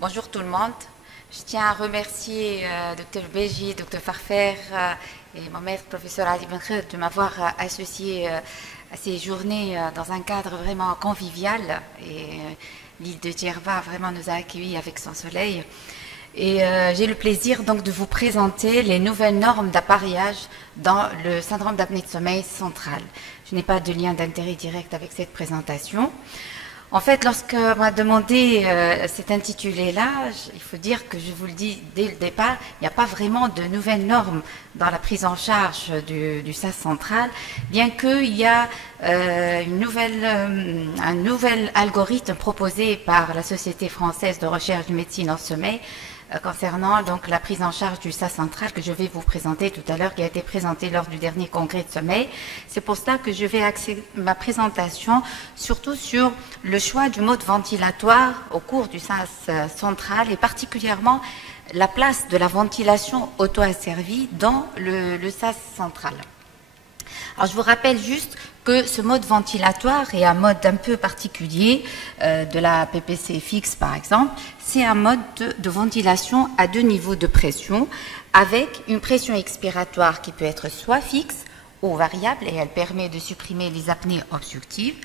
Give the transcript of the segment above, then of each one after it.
Bonjour tout le monde. Je tiens à remercier Dr Beji, Dr Farfer et mon maître professeur Ali Benkhir de m'avoir associé à ces journées dans un cadre vraiment convivial. Et l'île de Djerba vraiment nous a accueillis avec son soleil. Et j'ai le plaisir donc de vous présenter les nouvelles normes d'appareillage dans le syndrome d'apnée de sommeil central. Je n'ai pas de lien d'intérêt direct avec cette présentation. En fait, lorsqu'on m'a demandé cet intitulé-là, il faut dire que je vous le dis dès le départ, il n'y a pas vraiment de nouvelles normes dans la prise en charge du SAS central, bien qu'il y a un nouvel algorithme proposé par la Société française de recherche de médecine en sommeil concernant donc la prise en charge du SAS central que je vais vous présenter tout à l'heure, qui a été présenté lors du dernier congrès de sommeil. C'est pour cela que je vais axer ma présentation surtout sur le choix du mode ventilatoire au cours du SAS central et particulièrement la place de la ventilation auto-asservie dans le SAS central. Alors je vous rappelle juste que ce mode ventilatoire est un mode un peu particulier de la PPC fixe par exemple. C'est un mode de ventilation à 2 niveaux de pression avec une pression expiratoire qui peut être soit fixe ou variable et elle permet de supprimer les apnées obstructives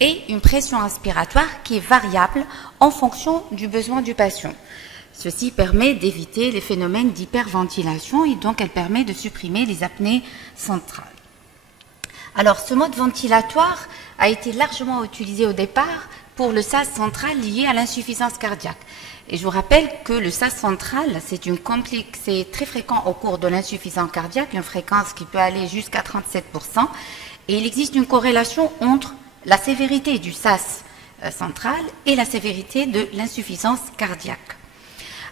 et une pression inspiratoire qui est variable en fonction du besoin du patient. Ceci permet d'éviter les phénomènes d'hyperventilation et donc elle permet de supprimer les apnées centrales. Alors, ce mode ventilatoire a été largement utilisé au départ pour le SAS central lié à l'insuffisance cardiaque. Et je vous rappelle que le SAS central, c'est très fréquent au cours de l'insuffisance cardiaque, une fréquence qui peut aller jusqu'à 37%. Et il existe une corrélation entre la sévérité du SAS central et la sévérité de l'insuffisance cardiaque.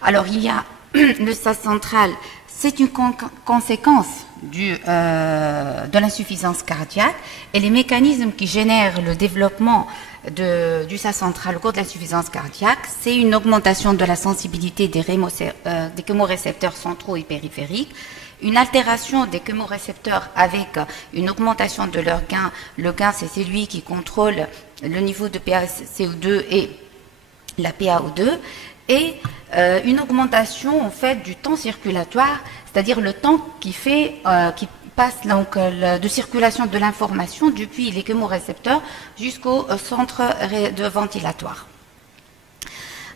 Alors, il y a le SAS central, c'est une conséquence de l'insuffisance cardiaque et les mécanismes qui génèrent le développement du SAS central au cours de l'insuffisance cardiaque, c'est une augmentation de la sensibilité des chémorécepteurs centraux et périphériques, une altération des chémorécepteurs avec une augmentation de leur gain. Le gain, c'est celui qui contrôle le niveau de PaCO2 et la PaO2, et une augmentation en fait du temps circulatoire, c'est-à-dire le temps qui passe donc de circulation de l'information depuis les chémorécepteurs jusqu'au centre de ventilatoire.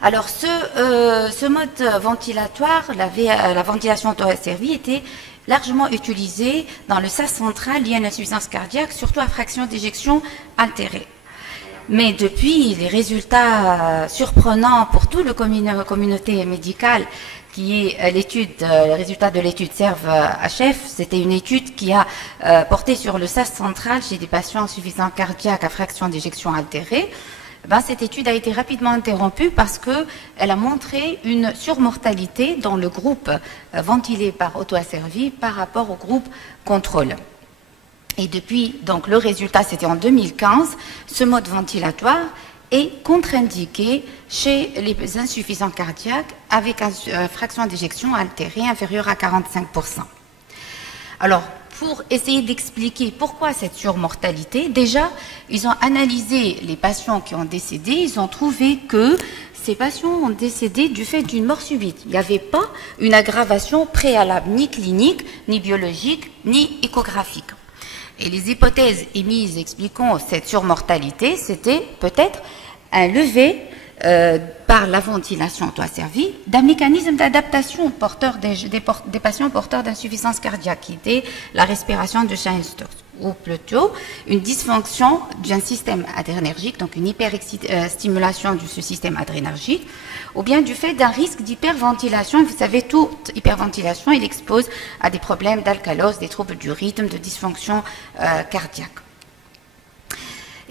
Alors ce mode ventilatoire, la ventilation auto-asservie, était largement utilisé dans le SAS central lié à l'insuffisance cardiaque, surtout à fraction d'éjection altérée. Mais depuis, les résultats surprenants pour toute la communauté médicale, qui est le résultat de l'étude SERVE-HF, c'était une étude qui a porté sur le SAS central chez des patients insuffisants cardiaques à fraction d'éjection altérée. Cette étude a été rapidement interrompue parce qu'elle a montré une surmortalité dans le groupe ventilé par auto-asservie par rapport au groupe contrôle. Et depuis, donc le résultat, c'était en 2015, ce mode ventilatoire est contre-indiqué chez les insuffisants cardiaques avec une fraction d'éjection altérée inférieure à 45%. Alors, pour essayer d'expliquer pourquoi cette surmortalité, déjà, ils ont analysé les patients qui ont décédé, ils ont trouvé que ces patients ont décédé du fait d'une mort subite. Il n'y avait pas une aggravation préalable, ni clinique, ni biologique, ni échographique. Et les hypothèses émises expliquant cette surmortalité, c'était peut-être un levé par la ventilation auto-asservie d'un mécanisme d'adaptation des patients porteurs d'insuffisance cardiaque, qui était la respiration de Cheyne-Stokes, ou plutôt une dysfonction d'un système adrénergique, donc une hyperstimulation de ce système adrénergique, ou bien du fait d'un risque d'hyperventilation. Vous savez, toute hyperventilation, il expose à des problèmes d'alcalose, des troubles du rythme, de dysfonction cardiaque.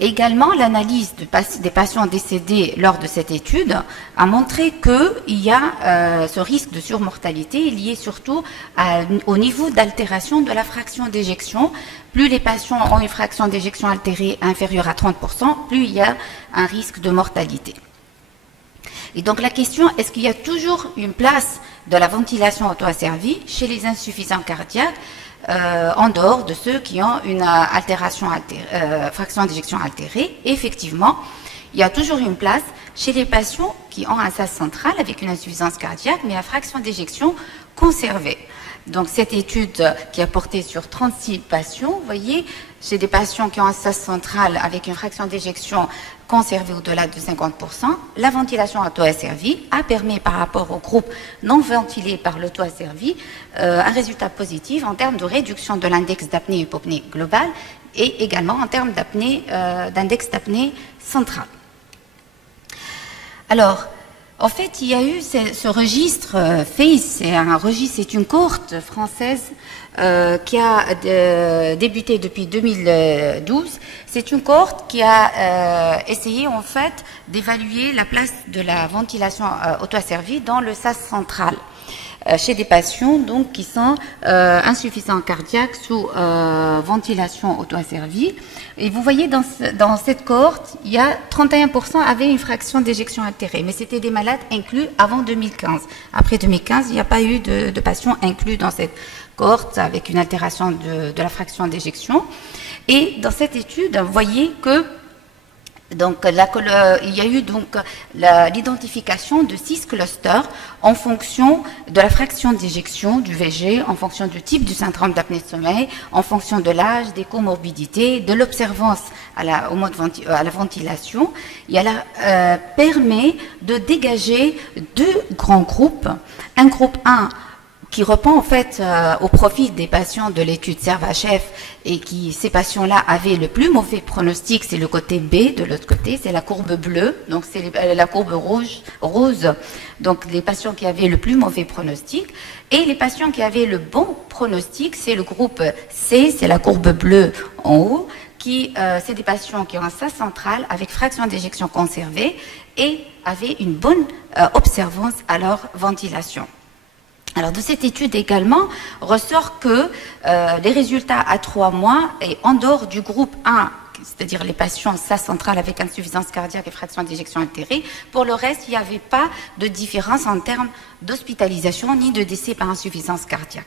Et également, l'analyse des patients décédés lors de cette étude a montré qu'il y a ce risque de surmortalité lié surtout au niveau d'altération de la fraction d'éjection. Plus les patients ont une fraction d'éjection altérée inférieure à 30%, plus il y a un risque de mortalité. Et donc la question, est-ce qu'il y a toujours une place de la ventilation auto-asservie chez les insuffisants cardiaques en dehors de ceux qui ont une fraction d'éjection altérée? Effectivement, il y a toujours une place, chez les patients qui ont un SAS central avec une insuffisance cardiaque, mais à fraction d'éjection conservée. Donc cette étude qui a porté sur 36 patients, vous voyez, chez des patients qui ont un SAS central avec une fraction d'éjection conservée au-delà de 50%, la ventilation auto-asservie a permis par rapport au groupe non ventilé par l'auto-asservie un résultat positif en termes de réduction de l'index d'apnée-hypopnée globale et également en termes d'index d'apnée centrale. Alors, en fait, il y a eu ce registre FACE, c'est une cohorte française qui a débuté depuis 2012. C'est une cohorte qui a essayé en fait d'évaluer la place de la ventilation auto-asservie dans le SAS central chez des patients donc qui sont insuffisants cardiaques sous ventilation auto-asservie. Et vous voyez dans cette cohorte, il y a 31% avaient une fraction d'éjection altérée, mais c'était des malades inclus avant 2015. Après 2015, il n'y a pas eu de patients inclus dans cette cohorte avec une altération de la fraction d'éjection. Et dans cette étude, vous voyez que donc, il y a eu donc l'identification de 6 clusters en fonction de la fraction d'éjection du VG, en fonction du type du syndrome d'apnée de sommeil, en fonction de l'âge, des comorbidités, de l'observance à la ventilation. Et elle permet de dégager 2 grands groupes. Un groupe 1 qui répond en fait au profit des patients de l'étude SERVE-HF et ces patients-là avaient le plus mauvais pronostic, c'est le côté B, de l'autre côté, c'est la courbe bleue, donc c'est la courbe rose, donc les patients qui avaient le plus mauvais pronostic, et les patients qui avaient le bon pronostic, c'est le groupe C, c'est la courbe bleue en haut, c'est des patients qui ont un SAS central avec fraction d'éjection conservée et avaient une bonne observance à leur ventilation. Alors, de cette étude également, ressort que les résultats à 3 mois et en dehors du groupe 1, c'est-à-dire les patients SAS central avec insuffisance cardiaque et fraction d'éjection altérée, pour le reste, il n'y avait pas de différence en termes d'hospitalisation ni de décès par insuffisance cardiaque.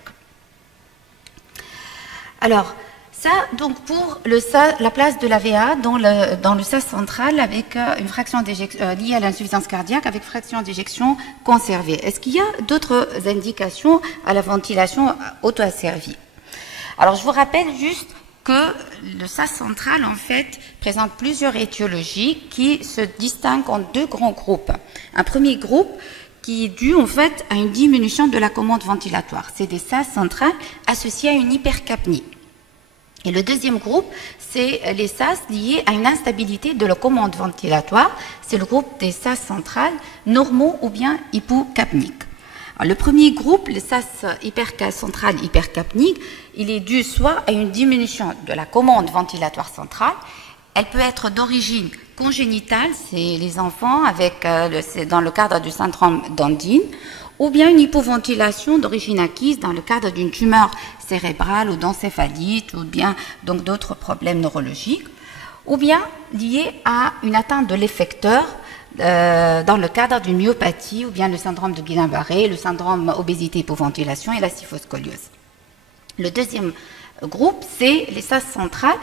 Alors, ça, donc, pour la place de la VA dans le SAS central avec une fraction d'éjection liée à l'insuffisance cardiaque avec fraction d'éjection conservée. Est-ce qu'il y a d'autres indications à la ventilation auto-asservie? Alors, je vous rappelle juste que le SAS central, en fait, présente plusieurs étiologies qui se distinguent en 2 grands groupes. Un premier groupe qui est dû, en fait, à une diminution de la commande ventilatoire. C'est des SAS centrales associés à une hypercapnie. Et le deuxième groupe, c'est les SAS liés à une instabilité de la commande ventilatoire. C'est le groupe des SAS centrales normaux ou bien hypocapniques. Alors, le premier groupe, le SAS central hypercapnique, il est dû soit à une diminution de la commande ventilatoire centrale. Elle peut être d'origine congénitale, c'est les enfants dans le cadre du syndrome d'Andine, ou bien une hypoventilation d'origine acquise dans le cadre d'une tumeur cérébrale ou d'encéphalite, ou bien donc d'autres problèmes neurologiques, ou bien lié à une atteinte de l'effecteur dans le cadre d'une myopathie, ou bien le syndrome de Guillain-Barré, le syndrome obésité-hypoventilation et la kyphoscoliose. Le deuxième groupe, c'est les SAS centrales,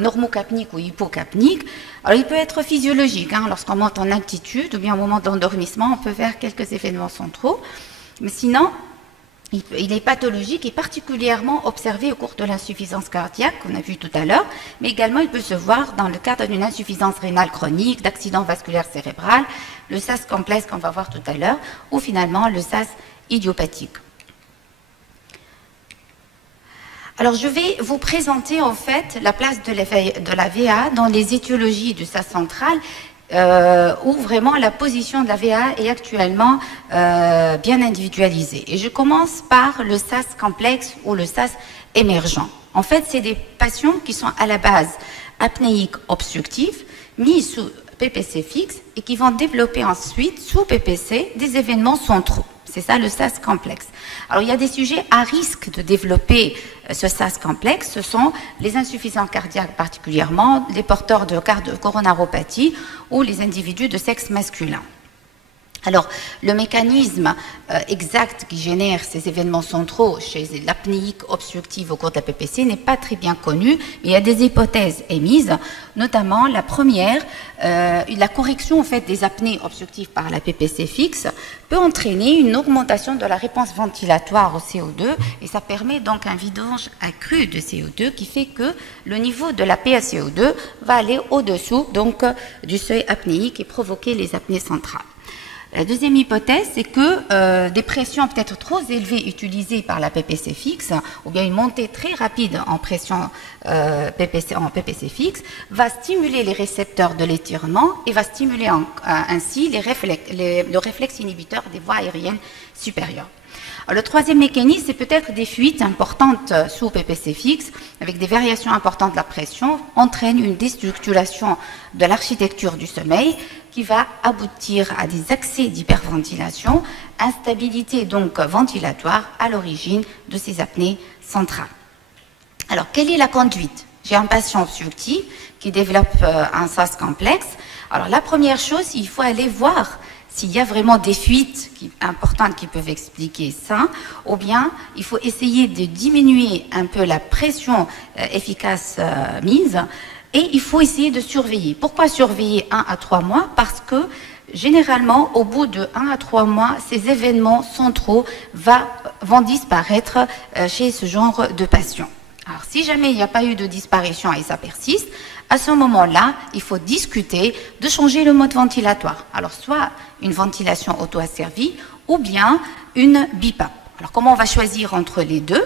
normocapniques ou hypocapniques. Alors, il peut être physiologique, lorsqu'on monte en altitude ou bien au moment d'endormissement, on peut faire quelques événements centraux. Mais sinon, il est pathologique et particulièrement observé au cours de l'insuffisance cardiaque, qu'on a vu tout à l'heure, mais également il peut se voir dans le cadre d'une insuffisance rénale chronique, d'accident vasculaire cérébral, le SAS complexe qu'on va voir tout à l'heure, ou finalement le SAS idiopathique. Alors, je vais vous présenter en fait la place de la VA dans les étiologies du SAS central, où vraiment la position de la VA est actuellement bien individualisée. Et je commence par le SAS complexe ou le SAS émergent. En fait, c'est des patients qui sont à la base apnéiques obstructifs, mis sous PPC fixe et qui vont développer ensuite sous PPC des événements centraux. C'est ça le SAS complexe. Alors, il y a des sujets à risque de développer ce SAS complexe. Ce sont les insuffisants cardiaques particulièrement, les porteurs de coronaropathie ou les individus de sexe masculin. Alors, le mécanisme exact qui génère ces événements centraux chez l'apnéique obstructive au cours de la PPC n'est pas très bien connu. Il y a des hypothèses émises, notamment la première, la correction en fait, des apnées obstructives par la PPC fixe peut entraîner une augmentation de la réponse ventilatoire au CO2 et ça permet donc un vidange accru de CO2 qui fait que le niveau de la PaCO2 va aller au-dessous donc du seuil apnéique et provoquer les apnées centrales. La deuxième hypothèse, c'est que des pressions peut-être trop élevées utilisées par la PPC fixe, ou bien une montée très rapide en pression en PPC fixe, va stimuler les récepteurs de l'étirement et va stimuler ainsi le réflexe inhibiteur des voies aériennes supérieures. Alors, le troisième mécanisme, c'est peut-être des fuites importantes sous PPC fixe, avec des variations importantes de la pression, entraîne une déstructuration de l'architecture du sommeil qui va aboutir à des accès d'hyperventilation, instabilité donc ventilatoire à l'origine de ces apnées centrales. Alors, quelle est la conduite? J'ai un patient obstructif qui développe un SAS complexe. Alors, la première chose, il faut aller voir s'il y a vraiment des fuites importantes qui peuvent expliquer ça, ou bien il faut essayer de diminuer un peu la pression efficace mise, et il faut essayer de surveiller. Pourquoi surveiller 1 à 3 mois? Parce que généralement, au bout de 1 à 3 mois, ces événements centraux vont disparaître chez ce genre de patient. Alors, si jamais il n'y a pas eu de disparition et ça persiste, à ce moment-là, il faut discuter de changer le mode ventilatoire. Alors, soit une ventilation auto-asservie ou bien une BiPAP. Alors, comment on va choisir entre les deux?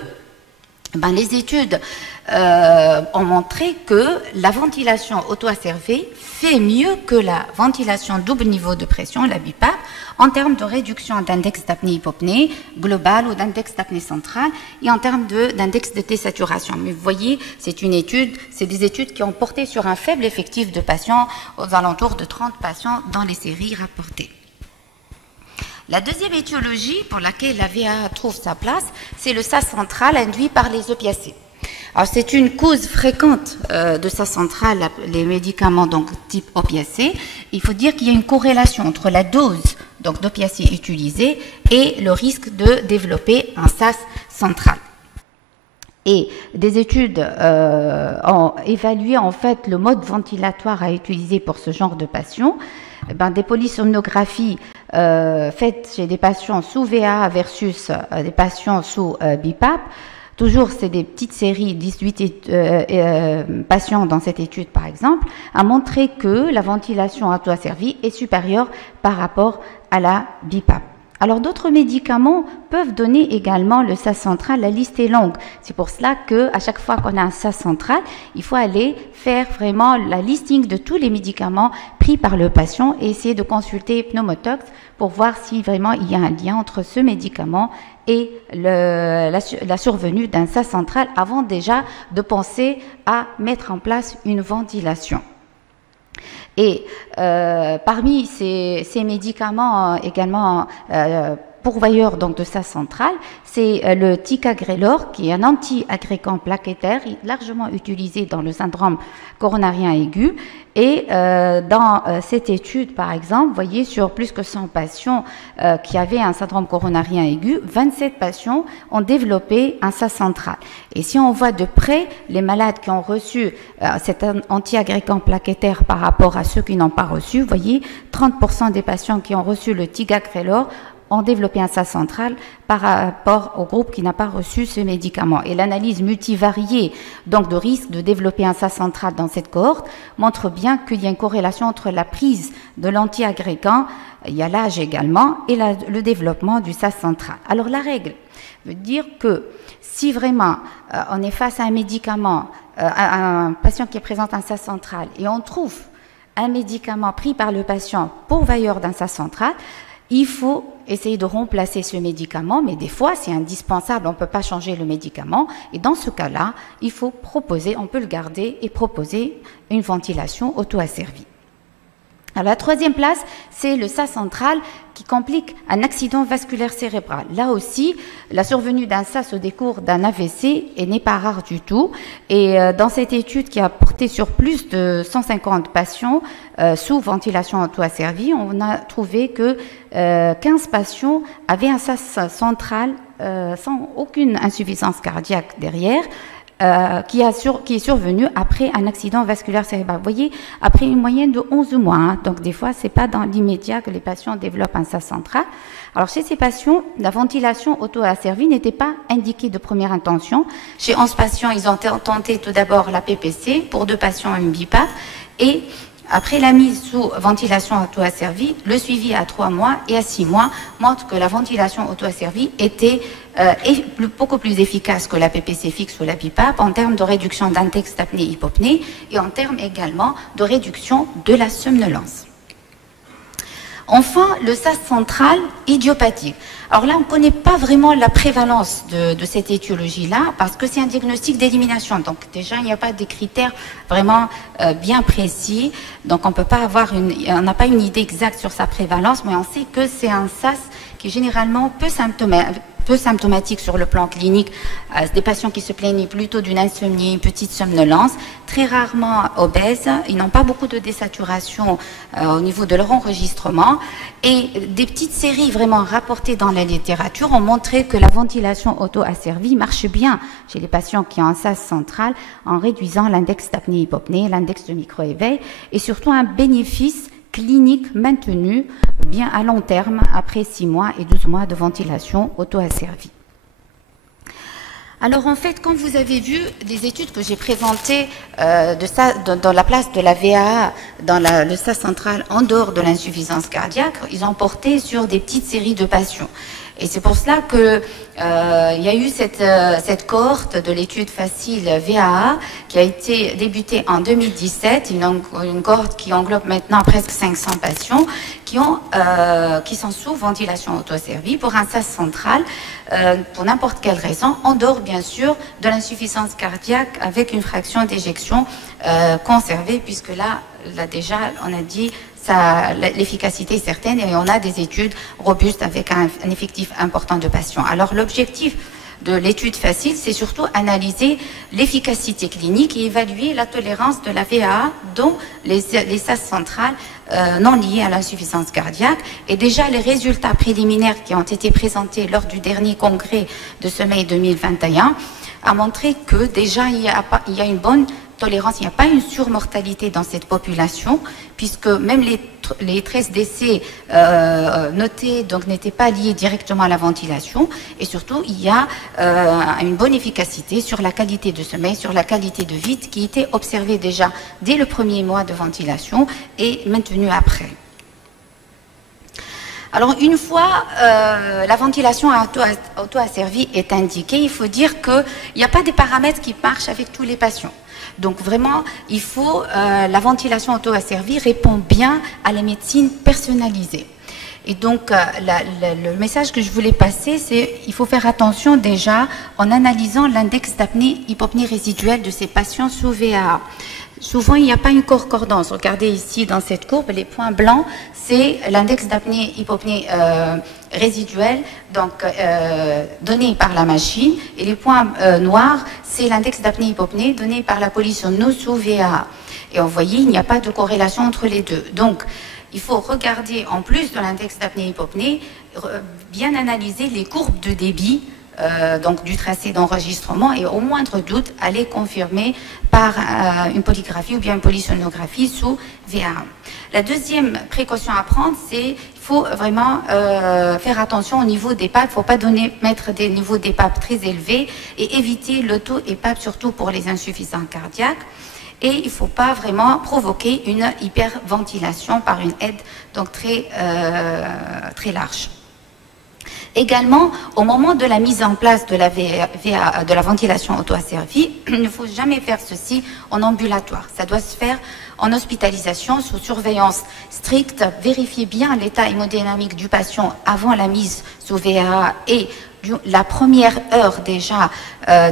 Ben, les études ont montré que la ventilation auto-asservée fait mieux que la ventilation double niveau de pression, la BiPAP, en termes de réduction d'index d'apnée-hypopnée global ou d'index d'apnée centrale et en termes d'index de désaturation. Mais vous voyez, c'est des études qui ont porté sur un faible effectif de patients, aux alentours de 30 patients dans les séries rapportées. La deuxième étiologie pour laquelle la VAA trouve sa place, c'est le SAS central induit par les opiacés. Alors, c'est une cause fréquente de SAS central, les médicaments donc type opiacés. Il faut dire qu'il y a une corrélation entre la dose donc d'opiacés utilisés et le risque de développer un SAS central. Et des études ont évalué en fait le mode ventilatoire à utiliser pour ce genre de patients. Des polysomnographies faites chez des patients sous VA versus des patients sous BiPAP. Toujours, c'est des petites séries, 18 patients dans cette étude par exemple, a montré que la ventilation auto-asservie est supérieure par rapport à la BiPAP. Alors, d'autres médicaments peuvent donner également le SAS central. La liste est longue. C'est pour cela qu'à chaque fois qu'on a un SAS central, il faut aller faire vraiment la listing de tous les médicaments pris par le patient et essayer de consulter Pneumotox pour voir si vraiment il y a un lien entre ce médicament et la survenue d'un SAS central avant déjà de penser à mettre en place une ventilation. Et parmi ces médicaments également pourvoyeurs donc de SAS central, c'est le ticagrelor qui est un anti-agrégant plaquettaire largement utilisé dans le syndrome coronarien aigu. Et dans cette étude, par exemple, vous voyez sur plus que 100 patients qui avaient un syndrome coronarien aigu, 27 patients ont développé un SAS central. Et si on voit de près les malades qui ont reçu cet anti-agrégant plaquettaire par rapport à ceux qui n'ont pas reçu, vous voyez, 30% des patients qui ont reçu le ticagrelor ont développé un SAS central par rapport au groupe qui n'a pas reçu ce médicament. Et l'analyse multivariée donc de risque de développer un SAS central dans cette cohorte montre bien qu'il y a une corrélation entre la prise de l'anti-agrégant, il y a l'âge également, et le développement du SAS central. Alors la règle veut dire que si vraiment on est face à un médicament, à un patient qui présente un SAS central et on trouve un médicament pris par le patient pourvoyeur d'un SAS central, il faut essayer de remplacer ce médicament, mais des fois c'est indispensable, on ne peut pas changer le médicament, et dans ce cas-là, il faut proposer, on peut le garder et proposer une ventilation auto-asservie. Alors, la troisième place, c'est le SAS central qui complique un accident vasculaire cérébral. Là aussi, la survenue d'un SAS au décours d'un AVC n'est pas rare du tout. Et dans cette étude qui a porté sur plus de 150 patients sous ventilation auto-asservie, on a trouvé que 15 patients avaient un SAS central sans aucune insuffisance cardiaque derrière. Qui est survenu après un accident vasculaire cérébral. Vous voyez, après une moyenne de 11 mois. Hein, donc, des fois, ce n'est pas dans l'immédiat que les patients développent un SAS central. Alors, chez ces patients, la ventilation auto-asservie n'était pas indiquée de première intention. Chez 11 patients, ils ont tenté tout d'abord la PPC, pour 2 patients, une BiPAP, et après la mise sous ventilation auto-asservie, le suivi à 3 mois et à 6 mois montre que la ventilation auto-asservie était beaucoup plus efficace que la PPC fixe ou la BiPAP en termes de réduction d'index d'apnée-hypopnée et en termes également de réduction de la somnolence. Enfin, le SAS central idiopathique. Alors là, on ne connaît pas vraiment la prévalence de cette étiologie-là parce que c'est un diagnostic d'élimination. Donc déjà, il n'y a pas des critères vraiment bien précis. Donc on peut pas avoir on n'a pas une idée exacte sur sa prévalence, mais on sait que c'est un SAS qui est généralement peu symptomatique sur le plan clinique, des patients qui se plaignent plutôt d'une insomnie, une petite somnolence, très rarement obèses, ils n'ont pas beaucoup de désaturation au niveau de leur enregistrement, et des petites séries vraiment rapportées dans la littérature ont montré que la ventilation auto-asservie marche bien chez les patients qui ont un SAS central en réduisant l'index d'apnée-hypopnée, l'index de micro-éveil, et surtout un bénéfice clinique maintenue bien à long terme après 6 mois et 12 mois de ventilation auto-asservie. Alors en fait, quand vous avez vu des études que j'ai présentées dans la place de la VAA, dans le SAS central en dehors de l'insuffisance cardiaque, ils ont porté sur des petites séries de patients. Et c'est pour cela que il y a eu cette cohorte de l'étude facile VAA qui a été débutée en 2017, une cohorte qui englobe maintenant presque 500 patients qui sont sous ventilation auto-asservie pour un SAS central pour n'importe quelle raison, en dehors bien sûr de l'insuffisance cardiaque avec une fraction d'éjection conservée, puisque là déjà on a dit l'efficacité est certaine et on a des études robustes avec un effectif important de patients. Alors l'objectif de l'étude facile, c'est surtout analyser l'efficacité clinique et évaluer la tolérance de la VAA dont les SAS centrales non liées à l'insuffisance cardiaque. Et déjà, les résultats préliminaires qui ont été présentés lors du dernier congrès de sommeil 2021 a montré que déjà il y a une bonne tolérance, il n'y a pas une surmortalité dans cette population, puisque même les 13 décès notés n'étaient pas liés directement à la ventilation, et surtout il y a une bonne efficacité sur la qualité de sommeil, sur la qualité de vie qui était observée déjà dès le premier mois de ventilation et maintenue après. Alors une fois la ventilation auto-asservie est indiquée, il faut dire qu'il n'y a pas des paramètres qui marchent avec tous les patients. Donc vraiment, la ventilation auto-asservie répond bien à la médecine personnalisée. Et donc, le message que je voulais passer, c'est qu'il faut faire attention déjà en analysant l'index d'apnée-hypopnée résiduelle de ces patients sous VAA. Souvent, il n'y a pas une concordance. Regardez ici dans cette courbe, les points blancs, c'est l'index d'apnée-hypopnée résiduelle, donc donné par la machine, et les points noirs, c'est l'index d'apnée-hypopnée donné par la police sono sous VAA. Et vous voyez, il n'y a pas de corrélation entre les deux. Donc, il faut regarder, en plus de l'index d'apnée-hypopnée, bien analyser les courbes de débit donc du tracé d'enregistrement, et au moindre doute aller confirmer par une polygraphie ou bien une polysonographie sous VAA. La deuxième précaution à prendre, c'est qu'il faut vraiment faire attention au niveau des PAP. Il ne faut pas mettre des niveaux des PAP très élevés et éviter l'auto-EPAP, surtout pour les insuffisants cardiaques. Et il ne faut pas vraiment provoquer une hyperventilation par une aide donc très large. Également, au moment de la mise en place de la ventilation auto-asservie, il ne faut jamais faire ceci en ambulatoire. Ça doit se faire en hospitalisation, sous surveillance stricte. Vérifier bien l'état hémodynamique du patient avant la mise sous VAA et la première heure déjà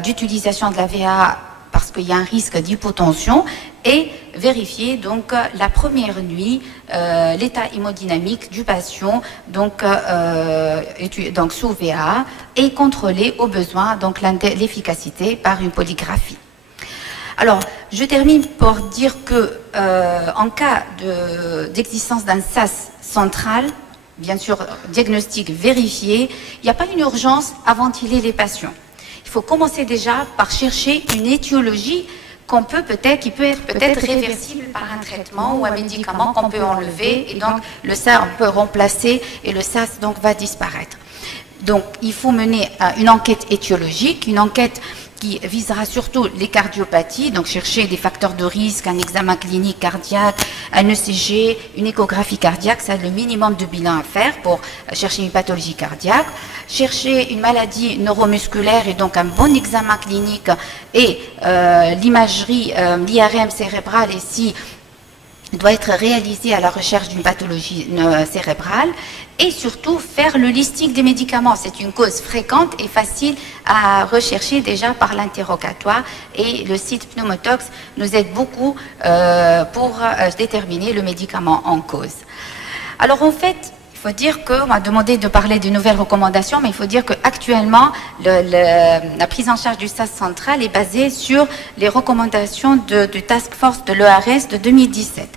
d'utilisation de la VAA parce qu'il y a un risque d'hypotension, et vérifier donc la première nuit l'état hémodynamique du patient, donc sous VA, et contrôler au besoin donc l'efficacité par une polygraphie. Alors, je termine pour dire que en cas d'existence d'un SAS central, bien sûr, diagnostic vérifié, il n'y a pas une urgence à ventiler les patients. Il faut commencer déjà par chercher une étiologie qui peut être peut-être réversible par un traitement ou un médicament qu'on peut enlever, et donc le SAS on peut remplacer et le SAS donc va disparaître. Donc, il faut mener une enquête étiologique, une enquête qui visera surtout les cardiopathies, donc chercher des facteurs de risque, un examen clinique cardiaque, un ECG, une échographie cardiaque, c'est le minimum de bilan à faire pour chercher une pathologie cardiaque, chercher une maladie neuromusculaire et donc un bon examen clinique et l'imagerie, l'IRM cérébrale ici doit être réalisé à la recherche d'une pathologie cérébrale, et surtout faire le listing des médicaments. C'est une cause fréquente et facile à rechercher déjà par l'interrogatoire, et le site Pneumotox nous aide beaucoup pour déterminer le médicament en cause. Alors en fait, il faut dire qu'on m'a demandé de parler de nouvelles recommandations, mais il faut dire qu'actuellement, la prise en charge du SAS central est basée sur les recommandations du Task Force de l'ERS de 2017.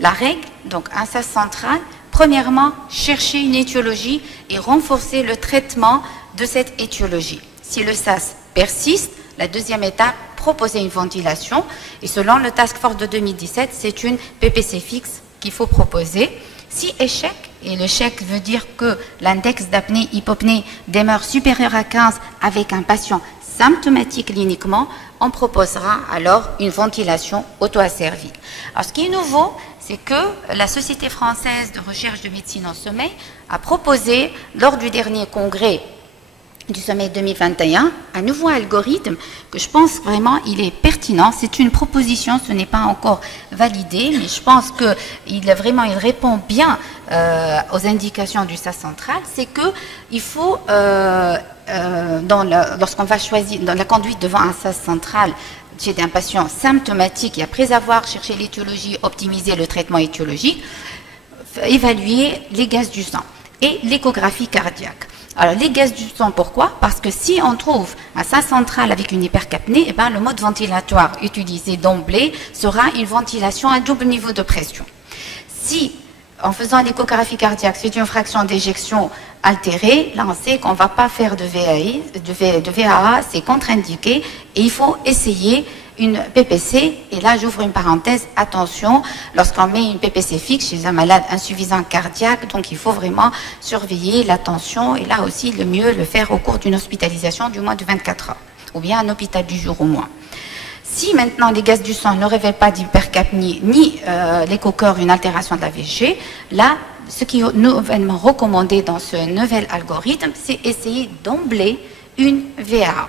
La règle, donc un SAS central, premièrement, chercher une étiologie et renforcer le traitement de cette étiologie. Si le SAS persiste, la deuxième étape, proposer une ventilation, et selon le Task Force de 2017, c'est une PPC fixe qu'il faut proposer. Si échec, et l'échec veut dire que l'index d'apnée-hypopnée demeure supérieur à 15 avec un patient symptomatique cliniquement, on proposera alors une ventilation auto-asservie. Alors ce qui est nouveau, c'est que la Société française de recherche de médecine en sommeil a proposé, lors du dernier congrès du sommet 2021, un nouveau algorithme que je pense vraiment il est pertinent. C'est une proposition, ce n'est pas encore validé, mais je pense qu'il répond bien aux indications du SAS central. C'est que il faut, lorsqu'on va choisir dans la conduite devant un SAS central chez un patient symptomatique, et après avoir cherché l'étiologie, optimiser le traitement étiologique, évaluer les gaz du sang et l'échographie cardiaque. Alors, les gaz du sang, pourquoi? Parce que si on trouve un SAS central avec une hypercapnée, eh ben, le mode ventilatoire utilisé d'emblée sera une ventilation à double niveau de pression. Si, en faisant l'échographie cardiaque, c'est une fraction d'éjection altérée, là on sait qu'on ne va pas faire de VAA, c'est contre-indiqué, et il faut essayer une PPC, et là j'ouvre une parenthèse, attention, lorsqu'on met une PPC fixe chez un malade insuffisant cardiaque, donc il faut vraiment surveiller la tension, et là aussi le mieux le faire au cours d'une hospitalisation du moins de 24 heures, ou bien un hôpital du jour au moins. Si maintenant les gaz du sang ne révèlent pas d'hypercapnie ni l'écho-cœur, une altération de la VG, là ce qui est nouvellement recommandé dans ce nouvel algorithme, c'est essayer d'emblée une VAA.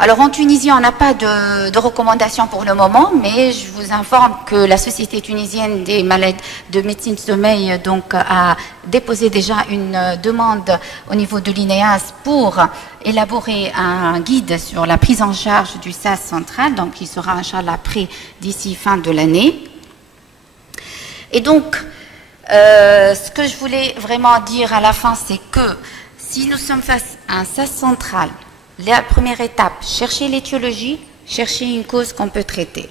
Alors en Tunisie, on n'a pas de recommandations pour le moment, mais je vous informe que la Société tunisienne des malades de médecine de sommeil donc, a déposé déjà une demande au niveau de l'INEAS pour élaborer un guide sur la prise en charge du SAS central, donc qui sera inchallah prêt d'ici fin de l'année. Et donc, ce que je voulais vraiment dire à la fin, c'est que si nous sommes face à un SAS central, la première étape, chercher l'étiologie, chercher une cause qu'on peut traiter.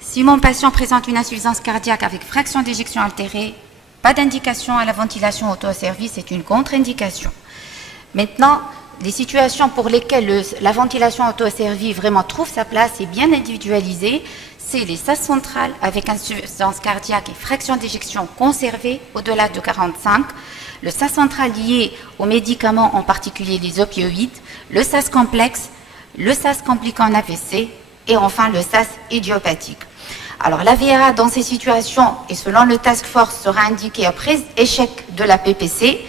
Si mon patient présente une insuffisance cardiaque avec fraction d'éjection altérée, pas d'indication à la ventilation auto-asservie, c'est une contre-indication. Maintenant, les situations pour lesquelles la ventilation auto-asservie vraiment trouve sa place et bien individualisée, c'est les SAS centrales avec insuffisance cardiaque et fraction d'éjection conservée au-delà de 45, le SAS central lié aux médicaments, en particulier les opioïdes, le SAS complexe, le SAS compliquant en AVC et enfin le SAS idiopathique. Alors la VAA dans ces situations, et selon le Task Force, sera indiquée après échec de la PPC,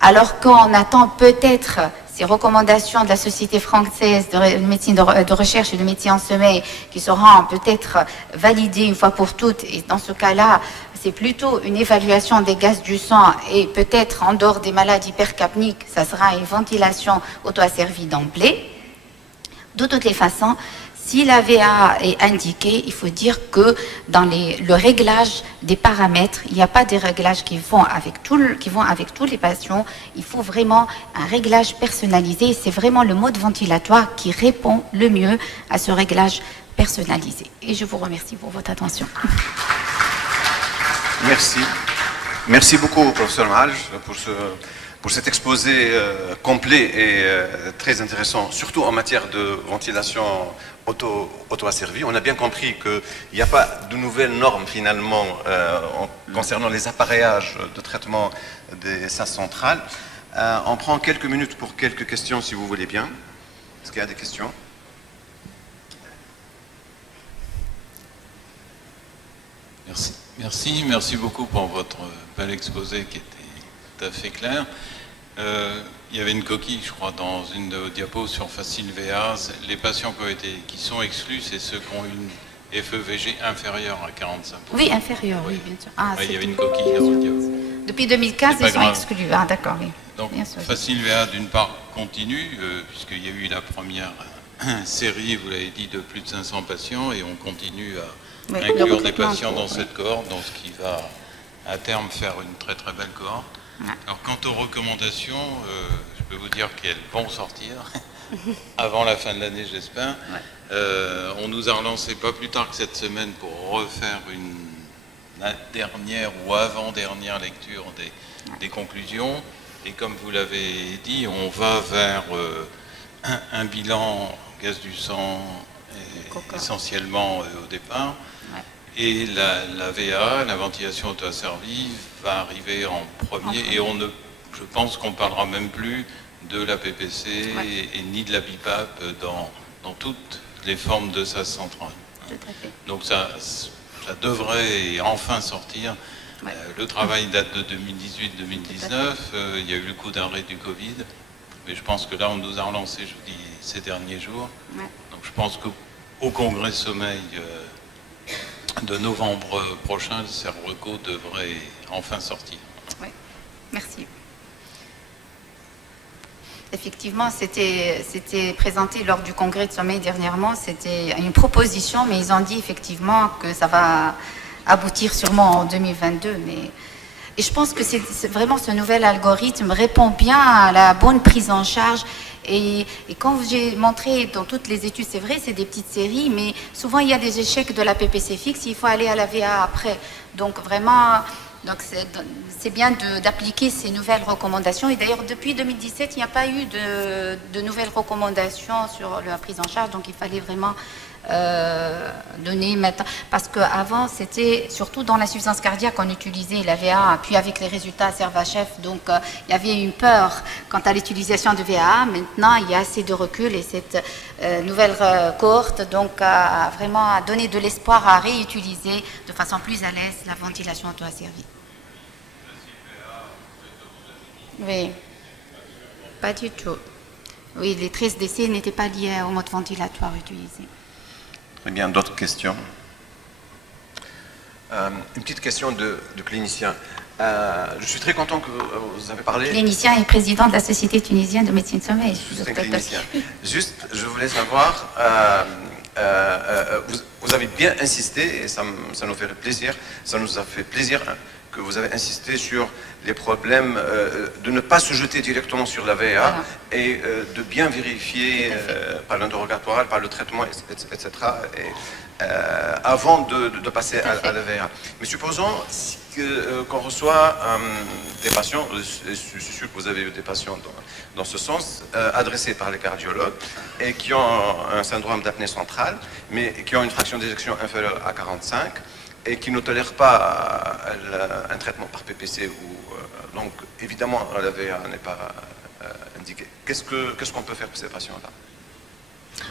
alors qu'on attend peut-être ces recommandations de la Société française de médecine de recherche et de médecine en sommeil qui seront peut-être validées une fois pour toutes. Et dans ce cas-là, c'est plutôt une évaluation des gaz du sang et peut-être en dehors des maladies hypercapniques, ça sera une ventilation auto-asservie d'emblée. De toutes les façons, si la VA est indiquée, il faut dire que dans le réglage des paramètres, il n'y a pas des réglages qui vont avec tous les patients. Il faut vraiment un réglage personnalisé. C'est vraiment le mode ventilatoire qui répond le mieux à ce réglage personnalisé. Et je vous remercie pour votre attention. Merci. Merci beaucoup, professeur Maaj, pour cet exposé complet et très intéressant, surtout en matière de ventilation auto-asservie. On a bien compris qu'il n'y a pas de nouvelles normes finalement concernant les appareillages de traitement des SAS centrales. On prend quelques minutes pour quelques questions si vous voulez bien. Est-ce qu'il y a des questions? Merci beaucoup pour votre bel exposé qui était tout à fait clair. Il y avait une coquille, je crois, dans une de vos diapos sur Facile VA. Les patients qui sont exclus, c'est ceux qui ont une FEVG inférieure à 45%. Oui, inférieure, oui, bien sûr. Ah, il y avait une coquille dans votre diapo. Depuis 2015, ils sont exclus. Ah, d'accord, oui. Donc, Facile VA, d'une part, continue, puisqu'il y a eu la première série, vous l'avez dit, de plus de 500 patients, et on continue à inclure des patients dans cette cohorte, dans ce qui va, à terme, faire une très très belle cohorte. Ouais. Alors, quant aux recommandations, je peux vous dire qu'elles vont sortir, avant la fin de l'année, j'espère. Ouais. On nous a relancé pas plus tard que cette semaine pour refaire la dernière ou avant-dernière lecture des conclusions. Et comme vous l'avez dit, on va vers un bilan gaz du sang, essentiellement au départ. Ouais. Et la VA, la ventilation auto-asservie, va arriver en premier. Et je pense qu'on ne parlera même plus de la PPC et ni de la BIPAP dans toutes les formes de SAS centrale. Donc ça devrait enfin sortir. Ouais. Le travail date de 2018-2019. Il y a eu le coup d'arrêt du Covid. Mais je pense que là, on nous a relancé, je vous dis, ces derniers jours. Ouais. Donc je pense qu'au Congrès Sommeil de novembre prochain, le Serreco devrait enfin sortir. Oui, merci. Effectivement, c'était présenté lors du Congrès de Sommeil dernièrement. C'était une proposition, mais ils ont dit effectivement que ça va aboutir sûrement en 2022. Et je pense que c'est vraiment ce nouvel algorithme répond bien à la bonne prise en charge. Et quand j'ai montré dans toutes les études, c'est vrai, c'est des petites séries, mais souvent il y a des échecs de la PPC fixe, il faut aller à la VA après. Donc vraiment, c'est bien d'appliquer ces nouvelles recommandations. Et d'ailleurs, depuis 2017, il n'y a pas eu de nouvelles recommandations sur la prise en charge, donc il fallait vraiment donner maintenant, parce qu'avant c'était surtout dans l'insuffisance cardiaque qu'on utilisait la VA, puis avec les résultats Servachef, donc il y avait une peur quant à l'utilisation de VA. Maintenant il y a assez de recul et cette nouvelle cohorte donc a vraiment donné de l'espoir à réutiliser de façon plus à l'aise la ventilation auto-asservie. Oui, pas du tout. Oui, les 13 décès n'étaient pas liés au mode ventilatoire utilisé. Très bien, d'autres questions? Une petite question de clinicien. Je suis très content que vous avez parlé... Clinicien et président de la Société tunisienne de médecine sommeil. Juste un clinicien. Juste, je voulais savoir, vous avez bien insisté, et ça nous fait plaisir, ça nous a fait plaisir que vous avez insisté sur les problèmes de ne pas se jeter directement sur la VA voilà. Et de bien vérifier par l'interrogatoire, par le traitement, etc. Avant de passer à la VA. Mais supposons qu'on reçoit des patients, je suis sûr que vous avez eu des patients dans ce sens, adressés par les cardiologues et qui ont un syndrome d'apnée centrale, mais qui ont une fraction d'éjection inférieure à 45 et qui ne tolèrent pas un traitement par PPC. Donc, évidemment, la VA n'est pas indiquée. Qu'est-ce qu'on peut faire pour ces patients-là?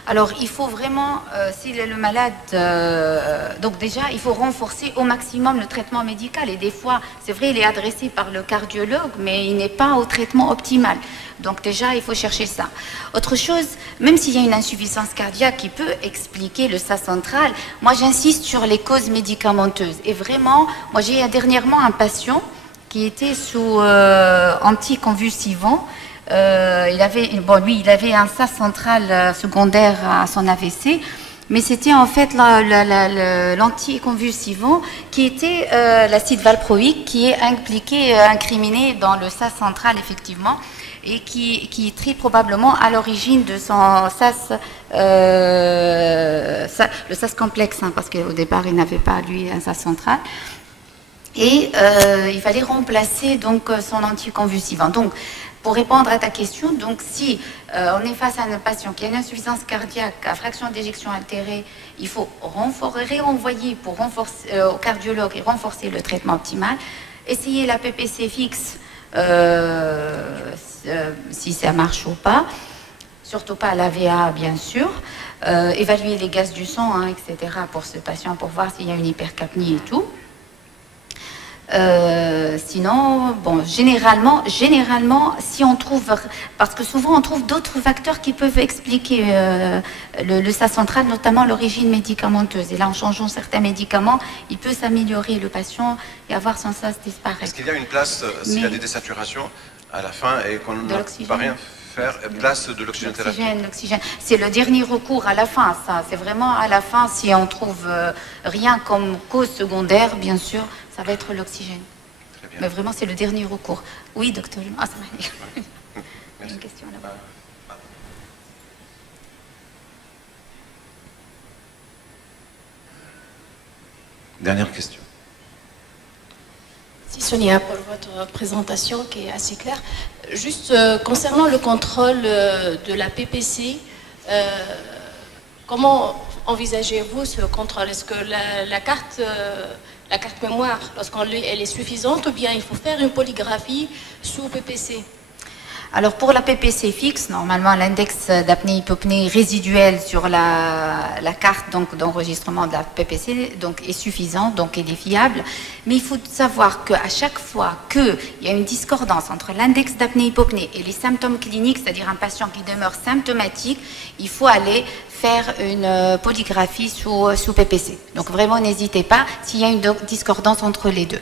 Alors, il faut vraiment, s'il est le malade, donc déjà, il faut renforcer au maximum le traitement médical. Et des fois, c'est vrai, il est adressé par le cardiologue, mais il n'est pas au traitement optimal. Donc déjà, il faut chercher ça. Autre chose, même s'il y a une insuffisance cardiaque qui peut expliquer le SAS central, moi j'insiste sur les causes médicamenteuses. Et vraiment, moi j'ai dernièrement un patient qui était sous anticonvulsivant, il avait un SAS central secondaire à son AVC, mais c'était en fait l'anticonvulsivant qui était l'acide valproïque qui est incriminé dans le SAS central effectivement, et qui est très probablement à l'origine de son SAS, le SAS complexe, hein, parce qu'au départ il n'avait pas lui un SAS central. Et il fallait remplacer donc son anticonvulsivant. Donc, pour répondre à ta question, donc si on est face à un patient qui a une insuffisance cardiaque à fraction d'éjection altérée, il faut réenvoyer pour renforcer au cardiologue et renforcer le traitement optimal. Essayer la PPC fixe si ça marche ou pas. Surtout pas l'AVA, bien sûr. Évaluer les gaz du sang, hein, etc. pour ce patient pour voir s'il y a une hypercapnie et tout. Sinon, bon, généralement, si on trouve, parce que souvent on trouve d'autres facteurs qui peuvent expliquer le SAS central, notamment l'origine médicamenteuse. Et là, en changeant certains médicaments, il peut s'améliorer le patient et avoir son SAS disparaître. Est-ce qu'il y a une place, s'il y a des désaturations à la fin et qu'on ne peut pas rien faire, place de l'oxygénothérapie? L'oxygène, c'est le dernier recours à la fin, ça. C'est vraiment à la fin, si on trouve rien comme cause secondaire, bien sûr, ça va être l'oxygène. Mais vraiment, c'est le dernier recours. Oui, docteur. Ah, ça m'a dit. Une question là-bas. Dernière question. Merci Sonia pour votre présentation qui est assez claire. Juste concernant le contrôle de la PPC, comment envisagez-vous ce contrôle? Est-ce que la carte mémoire, elle est suffisante ou bien il faut faire une polygraphie sous PPC? Alors pour la PPC fixe, normalement l'index d'apnée-hypopnée résiduel sur la carte d'enregistrement de la PPC est suffisant, donc il est fiable. Mais il faut savoir qu'à chaque fois qu'il y a une discordance entre l'index d'apnée-hypopnée et les symptômes cliniques, c'est-à-dire un patient qui demeure symptomatique, il faut aller faire une polygraphie sous PPC. Donc vraiment n'hésitez pas s'il y a une discordance entre les deux.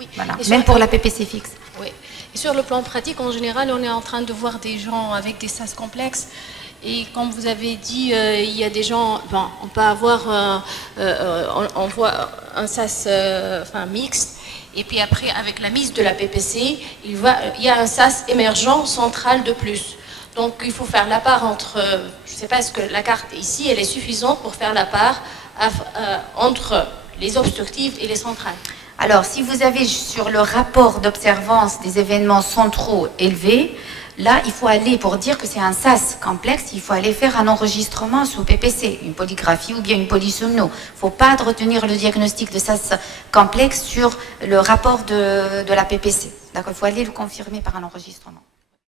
Oui. Voilà. Même pour la PPC fixe. Oui. Et sur le plan pratique, en général, on est en train de voir des gens avec des SAS complexes. Et comme vous avez dit, il y a des gens, on peut avoir, on voit un SAS mixte. Et puis après, avec la mise de la PPC, il y a un SAS émergent central de plus. Donc il faut faire la part entre, je ne sais pas, est-ce que la carte ici, elle est suffisante pour faire la part entre les obstructives et les centrales? Alors, si vous avez sur le rapport d'observance des événements centraux élevés, là, il faut aller, pour dire que c'est un SAS complexe, il faut aller faire un enregistrement sous PPC, une polygraphie ou bien une polysomno. Il ne faut pas retenir le diagnostic de SAS complexe sur le rapport de la PPC. D'accord, il faut aller le confirmer par un enregistrement.